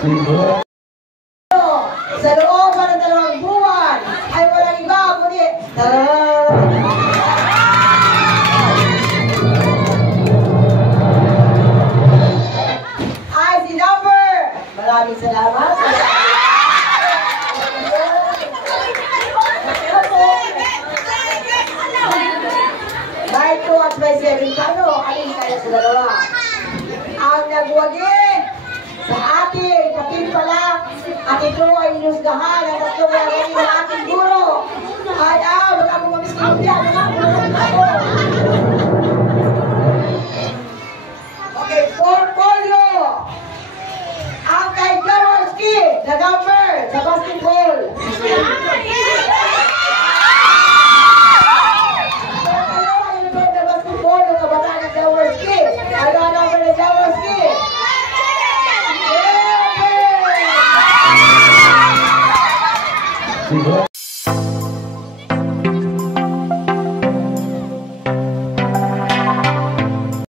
Sa loob ng 2 buwan ay walang iba kundi ay si Number. Maraming salamat. By 2 at by 7 kano, alin kayo sa dalawa? Ang nagwagi sa ating katimpala at ito ay inusgahan at ito ay naging ng ating guro ay wag ako mamiskapya okay, portfolio ang kay Jaworski na number sa basketball na basketball ng kabataan ng Jaworski ano ang number ng Jaworski Sigo.